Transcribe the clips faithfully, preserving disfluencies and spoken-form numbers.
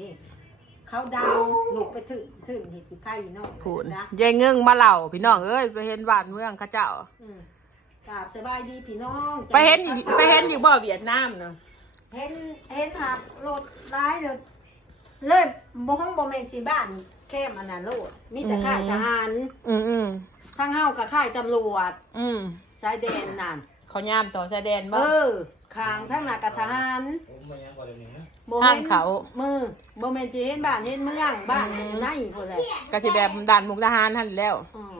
ดิเขาดาวลูกไปถึงถึงเห็ดไข่เนาะพูดยายเงื้งมาเล่าพี่น้องเอ้ยไปเห็นบ้านเมืองเขาเจ้ากราบสบายดีพี่น้องไปเห็นไปเห็นอยู่บ่เวียดนามเนาะเห็นเห็นหักรถร้ายเลยเลยบ่ห้องบ่แม่นสิบ้านแค่อันนั้นโลดมีแต่ค่ายทหารอืมอืมทางเฮากับค่ายตำรวจอืมชายแดนนั่นเขายามต่อชายแดนบ่เออข้างทางหน้ากับทหารทางเขามือบ่แม่นสิเห็นบ้านเห็นเมืองบ้านอยู่ไหนพุ่นแหละก็สิแบบด่านมุกดาหารหั่นแล้ว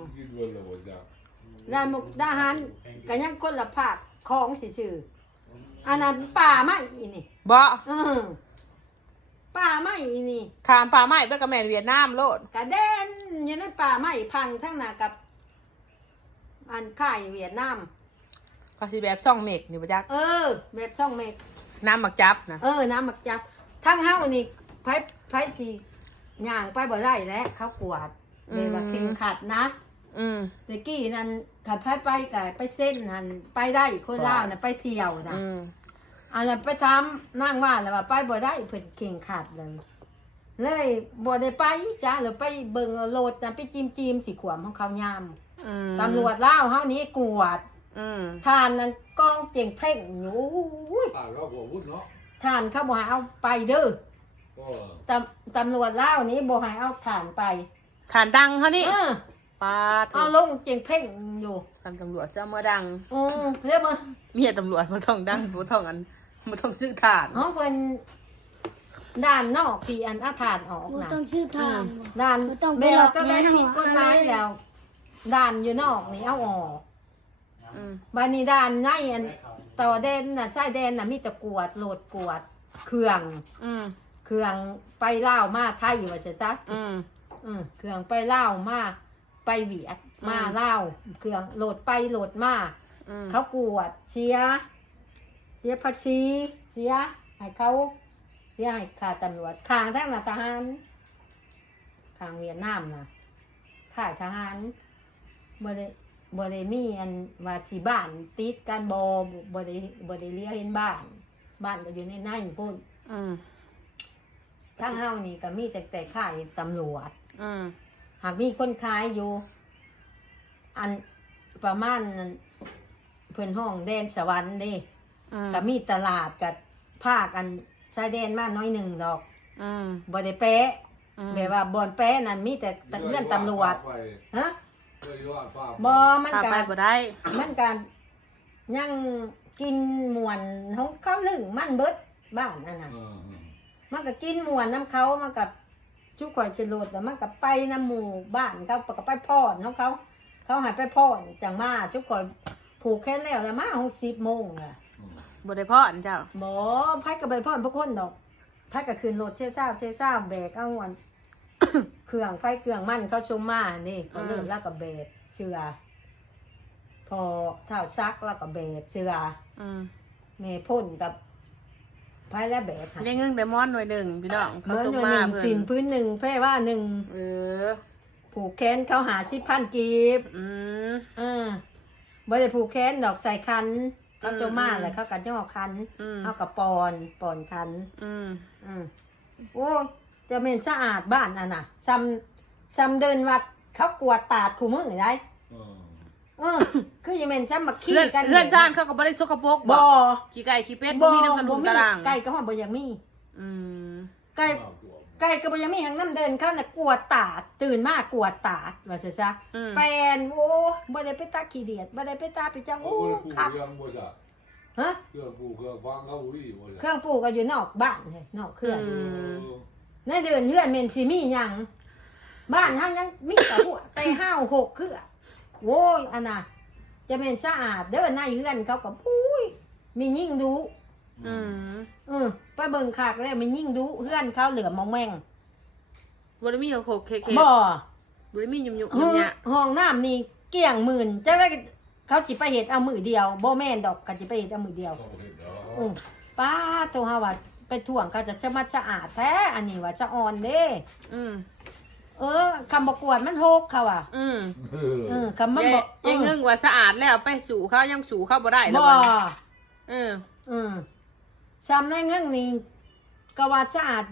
ด้านมุกดาหารก็ยังคนละภาคของซื่อๆอันนั้นป่าไม้อีนี่บ่เออป่าไม้อีนี่ข้ามป่าไม้ไปกับแม่นเวียดนามโลดกะเด่นอยู่ในป่าไม้พังทั้งหน้ากับอันค่ายเวียดนามก็สิแบบช่องเมฆนี่บ่จักเออแบบช่องเมฆน้ำหมักจับนะเออน้ำหมักจับทั้งเฮานี่ไผไผสิย่างไปบ่ได้แล้วเขากวาดเลยว่าเข่งขัดนะอืมตะกี้นั่นขับไปไปกับไปเส้นนั่นไปได้คนลาวน่ะไปเที่ยวนะอันนั้นไปทำนั่งว่าแล้วว่าไปบ่ได้เพิ่นเข่งขัดเลยเลยบ่ได้ไปจ้าแล้วไปเบิ่งเอาโลดนะไปจิ้มจิ้มสิขวมของเขายามตำรวจลาวเฮานี้กวดทานนั่นกองเก่งเพ่งอยู่อ่าเราบ่พูดเนาะทานเขาบ่ให้เอาไปเด้อตำตำรวจลาวนี้บ่ให้เอาทานไปฐานดังเขานี่ปาดเอาลงเก่งเพ่งอยู่ทำตำรวจจะมาดังอือเรียกมาเมียตำรวจมาต้องดังมาต้องอันมาต้องซื้อถ่านเฮาเพิ่นด้านนอกที่อันอาถานออกนะต้องซื้อถ่านด้านเวลาก็ได้ผิดกฎหมายแล้วด้านอยู่นอกนี่เอาออกบัดนี้ด้านในอันต่อแดนน่ะชายแดนน่ะมีแต่กวดโหลดกวดเครื่องเครื่องไปลาวมาไทยว่าซั่นซะอืออือเครื่องไปลาวมาไปเวียดมาลาวเครื่องโหลดไปโหลดมาเขากวดเสียเสียภาษีเสียให้เขาเสียให้ค่าตำรวจข้างทั้งทหารข้างเวียดนามน่ะค่ายทหารบ่ได้บ่ได้มีอันว่าสิบ้านติดกันบ่บ่ได้บ่ได้เลี้ยเห็นบ้านบ้านก็อยู่ในในพุ่นอือทางเฮานี่ก็มีแต่แต่ค่ายตำรวจอือหากมีคนขายอยู่อันประมาณนั้นเพิ่นห้องแดนสวรรค์เด้ก็มีตลาดกับภาคอันชายแดนมาน้อยหนึ่งดอกอือบ่ได้แปะแบบว่าบ่อนแปะนั่นมีแต่เรื่องตำรวจฮะบ่มันก็บ่ได้มันก็ยังกินหมวนของเขาลึงมันเบิดบ้านนั่นน่ะมันก็กินหมวนน้ำเขามันก็ชุกข่อยขึ้นรถแล้วมันก็ไปน้ำหมู่บ้านเขาก็ไปพ่อนของเขาเขาหายไปพ่อนจังมาชุกข่อยผูกแค่แล้วแล้วมาหกสิบโมงอ่ะบ่ได้พ่อนเจ้าบ่ไผก็ไปพ่อนพวกคนดอกไผก็ขึ้นรถเช้าเช้าเช้าเช้าแบกเอาวัน เครื่องไฟเครื่องมันเขาชมมานี่ก็เริ่มแล้วก็แบกเชือพอเท้าซักแล้วก็แบกเชือแม่พ่นกับไผและแบกค่ะได้เงินไปม้อนหน่วยหนึ่งพี่น้องเขาชมมาเพิ่นสินพื้นหนึ่งแพ่ว่าหนึ่งเออผูกแขนเขาหาสิบพันกีบอืมเออบ่ได้ผูกแขนดอกใส่คันเขาชมมาแล้วเขากัดย่อคันเขากับปอนปอนคันอืมอืมโอ้จะเป็นสะอาดบ้านอ่ะนะซ้ำซ้ำเดินวัดเขากวาดตาดคู่มือได้เออคือจะเป็นซ้ำมาขี้กันเพื่อนชาติเขาก็บ่ได้สกปรกบ่ขี้ไก่ขี้เป็ดบ่มีน้ำตาลุงตารางไก่ก็ว่าบ่ยังมีอืมไก่ไก่ก็บ่ยังมีหางน้ำเดินเขาน่ะกวาดตาดตื่นมากวาดตาดว่าซะซะแปลนโอ้บ่ได้ไปตาขี้เดียดบ่ได้ไปตาไปจังโอ้คักฮะเครื่องปลูกเครื่องฟังเขาอุ้ยบ่เครื่องปลูกก็อยู่นอกบ้านเลยนอกเครื่องในเดือนเฮือนเมนสิมีหยังบ้านเฮายังมีแต่หัวแต่ห้าวหกคือโว้ยอันน่ะจะเป็นสะอาดเด้อในเฮือนเขาก็ปุ้ยมียิ่งดูอืมอือไปเบิ่งคักแล้วมียิ่งดูเฮือนเขาเหลือมองแมงบ่ได้มีโคกเคๆบ่บ่ได้มียุ่มๆเนี่ยห้องน้ำนี่เกลี้ยงหมื่นจังได๋เขาสิไปเฮ็ดเอามือเดียวบ่แม่นดอกก็สิไปเฮ็ดเอามือเดียวอือป้าโตเฮาว่าไปท่วงเขาจะจะมาสะอาดแท้อันนี้ว่าจะอ่อนเด้อืมเออคำบอกกวดมันโฮกเขาอ่ะอืมเออคำมันบอกยังงึ่งว่าสะอาดแล้วไปสู่เขายังสู่เขาบ่ได้แล้วบ่เอออืมซ้ำในเงื่งนี่ก็ว่าสะอาดอยู่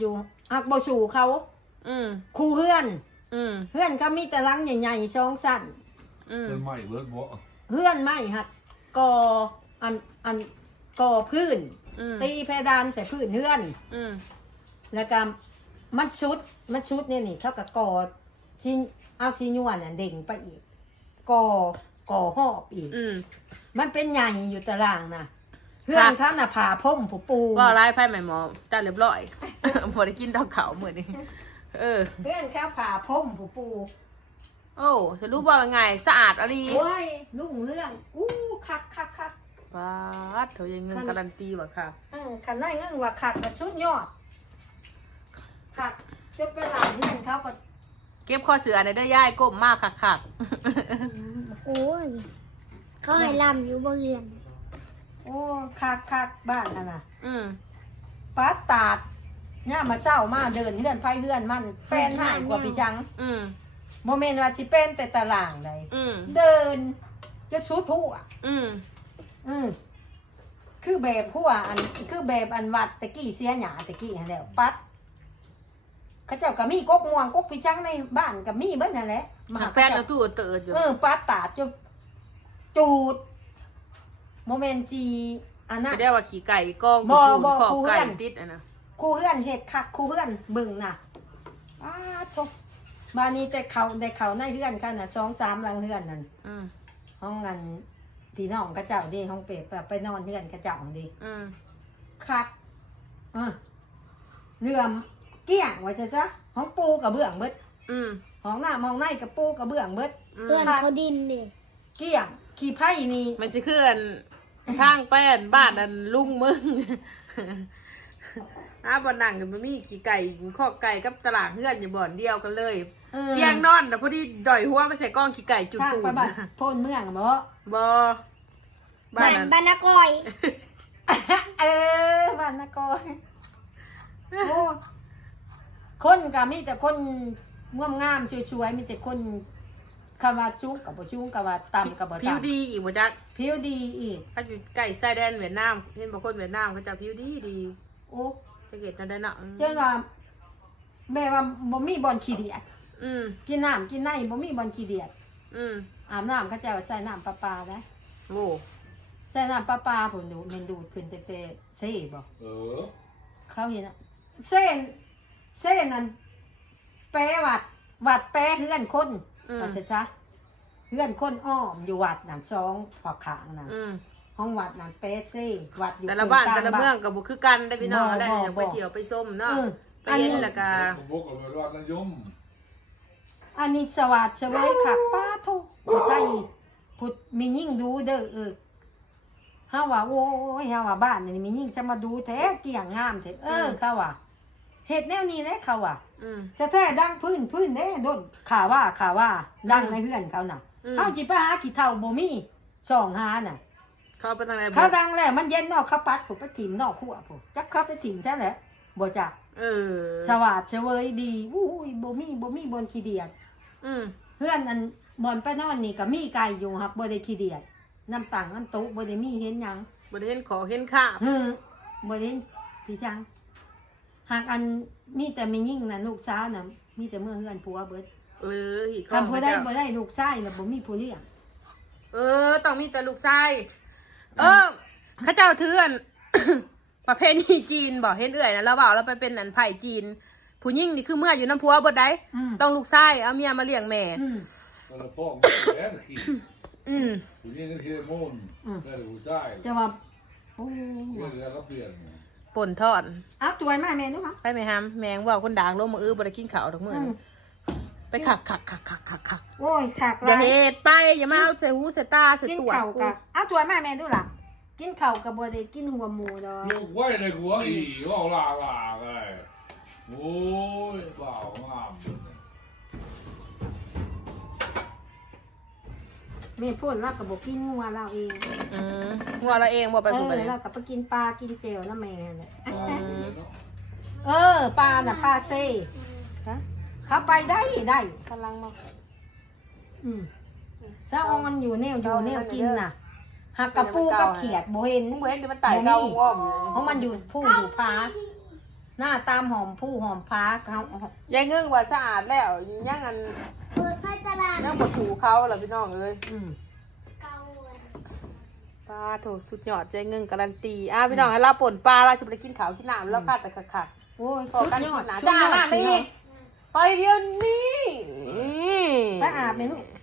หักบ่สู่เขาอืมครูเฮือนอืมเฮือนเขามีแต่หลังใหญ่ๆช่องสั้นอืมเป็นใหม่เบิดบ่เฮือนไม้หักก่ออันอันก่อพื้นอืมตีเพดานใส่พื้นเฮือนอืมแล้วก็มัดชุดมัดชุดเนี่ยนี่เขาก็ก่อชิ้นเอาชิ้นยวนน่ะเด่งไปอีกก่อก่อหอบอีกอืมมันเป็นใหญ่อยู่ตารางนะเพื่อนเขาน่ะผ่าพ่มผู้ปูว่าร้ายไพ่ใหม่หมอจ้าเรียบร้อย พอได้กินดอกเขาเหมือนนี้เออเพื่อนเขาผ่าพ่มผู้ปูโอ้จะรู้ว่าไงสะอาดอะไรโอ้ยลุ่งเรื่องอู้คักคักคักป้าดเถอะยังเงินการันตีว่ะค่ะเออขันได้เงื่อนว่าคักกับชุดยอดคักชุดเป็นหลังเงื่อนเขาก็เก็บข้อเสือในได้ย่ายก้มมากค่ะค่ะโอ้ย เขาให้ลำอยู่บ่เรียนโอ้คักคักบ้านน่ะนะอืมป้าตาดเนี่ยมาเช่ามาเดินเงื่อนไพ่เงื่อนมันเป็นหายกว่าพี่จังอืมโมเมนต์ว่าสิเป็นแต่ตารางใดอืมเดินจะชุดผู้อ่ะอืมอืมคือแบบผู้อ่ะอันคือแบบอันวัดตะกี้เสียหยาตะกี้นั่นแหละปัดเขาเจ้าก็มีกกม่วงกกพี่จังในบ้านก็มีเบิ้นั่นแหละหักแฟนแล้วตู้เติร์ดอยู่เออปัดตาดจะจูดโมเมนต์จีอันนั้นจะได้ว่าขี่ไก่กองบ่กูบ่ขอบกูไก่เพื่อนติดอ่ะนะครูเพื่อนเห็ดคักครูเพื่อนบึงน่ะอ้าทุกมานี้แต่เขาแต่เขาในเพื่อนกันน่ะช่องสามหลังเพื่อนนั่นอืมห้องงานพี่น้องกระเจ้าดีห้องเปรบไปนอนเพื่อนกระเจ้าดีอืมคักอ่ะเรื่อมเกี้ยงไว้ซะจ้ะห้องปูกับเบื้องเบิดอืมห้องหน้าห้องในกับปูกับเบื้องเบิดอืเพื่อนมเขาดินดิเกี้ยงขี่ไผ่นี่มันจะเคลื่อนทางแป้นบ้านอันลุงมึง อ้าบอนนั่งกันมันมีขี่ไก่ข้อไก่กับตลาดเพื่อนอยู่บ่อนเดียวกันเลยออเตียงนอนนะพอดีดอยหัวไปใส่กล้องขี่ไก่จุดทางปูไปบ้านโพนเมืองบ่บอบ้าบ้าน นนั้นบ้านนากอยเออบ้านนกอยโอ้คนก็มีแต่คนงามงามๆช่วยๆมีแต่คนคำว่าจุ้งกับบ่จุ้งกับว่าต่ำกับบ่ผิวต่ำดีอีกหมดจักผิวดีอีกถ้าอยู่ไก่ไส้แดนเวียดนามเห็นบางคนเวียดนามเขาจะผิวดีดีโอ้จะเกตนั่นได้เนาะเจ้าว่าแม่ว่าบ่มีบอลขี้เดียดอืมกินน้ำกินในบ่มีบอลขี้เดียดอืมอาบน้ำเขาเจ้าใช้น้ำประปาได้โอ้ใช้น้ำประปาผมดูเมนดูดขึ้นแต่แต่เซ่บ่เออเขาเห็นอะเส้นเส้นนั้นแปรวัดวัดแปรเฮือนคนว่าจะซะเฮือนคนอ้อมอยู่วัดน้ำซองฝากขางน่ะอืมห้องวัดนั่นแปรเซ่วัดอยู่แต่ละบ้านกแต่ละเมืองกับบุคือกันได้พี่น้องบ่ได้บ่อยากไปบ่เที่ยวไปส้มเนาะเออไปเห็นแล้วก็ผมบอกกับว่านิยมอันนี้สวัสดิ์เฉวยขักป้าทุกผู้ไทยพุดมียิ่งดูเด้อเออเฮาว่าโอ้ยเฮาว่าบ้านนี่มียิ่งจะมาดูแท้เกี่ยงงามแท้เออเขาว่าเฮ็ดแนวนี้แหละเขาว่าอืมแต่แท้ดังพื้นพื้นเด้โดนข่าวว่าข่าวว่าดังในเฮือนเขาน่ะอืมเฮาสิไปหาขี้เฒ่าบ่มีช่องหาน่ะเขาไปทางไหนเขาดังแล้วมันเย็นนอกเขาปัดผมไปถิ่มนอกครัวผมจักเขาไปถิ่มแท้แหละบ่จักเออสวัสดิ์เฉวยดีอู้ยบ่มีบ่มีบนขี้เดียดอืมเพื่อนอันบอนไปนอนนี่ก็มีไก่อยู่ครับบ่ได้ขี้เดียดน้ำตังน้ำตุบ่ได้มีเห็นหยังบริเห็นขอเห็นข้าบเฮ้อบ่ได้เห็นพี่จังหากอันมีแต่มียิ่งน่ะลูกสาวน่ะมีแต่เมื่อเฮือนผัวเบิดเอออีกคำบ่ได้บ่ได้ลูกชายน่ะบ่มีผู้เลี้ยงเออ ต้องมีแต่ลูกชายเออเข้าเจ้าเถื่อน ประเพณีจีนบอกเห็นเอื่อยนะเราบอกเราไปเป็นอันไผ่จีน ผู้หญิงนี่คือเมื่ออยู่น้ำพัวบดได้อืมต้องลูกชายเอาเมียมาเลี้ยงแม่อืมแต่ละพ่อมันแก่ตะกี้อืมผู้นี้ก็เทียมมูนแต่ละผู้ชายจะว่าโอ้เพื่อนแล้วก็เปลี่ยนป่นทอดเอาตัวยมาแม่ดูค่ะไปไหมฮัมแมงว่าคนด่างลงมาอื้อบริกินข้าวทุกมื้ออืมไปขักขักขักขักขักขักโอ้ยขากอย่าหลายเหตุไปอย่ามาเอาใส่หูใส่ตาใส่กินตัวข้าวกูกะเอาตัวยมาแม่ดูล่ะกินข้าวก็บ่ได้กินหัวหมูดอกลูกไว้ในหัวอีก็ลาลาไงโอ้ยเปล่างามแม่พูดเราก็บ่กินงัวเราเองอืมหัวเราเองบ่ไปเอผู้อใดเราก็ไปกินปลากินเจลนะแม่เนี่ยอืมเออปลาน่ะปลาเซ่ฮะเขาไปได้ได้กำลังมาอืมซะออนอยู่แนวอยู่แนวกินน่ะหักกระปูกับเขียดบ่เห็นมึงเว้นเดี๋ยวมันไต่เกาอ้อมอยู่เพราะมันอยู่ผู้อยู่พาหน้าตามหอมผู้หอมพ้าเขายายเงื่งว่าสะอาดแล้วยังอันเปิดไฟตลาดยังบ่ถูเขาล่ะพี่น้องเอ้ยอืมเก่าอะปลาโถสุดยอดยายเงื่งการันตีอ่ะพี่น้องให้เราป่นปลาเราจะไปกินข้าวกินน้ำแล้วค่ะแต่ค่ะโอ้ยขอสุดกันยอดหนาสุดจ้ายอดมาไม่พี่น้อีองกไปเดียวนี้ไปอาบไหมลูก